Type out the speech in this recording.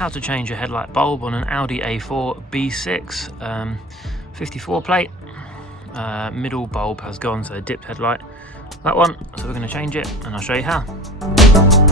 how to change a headlight bulb on an Audi A4 B6 54 plate. Middle bulb has gone, so dipped headlight, that one. So we're going to change it and I'll show you how.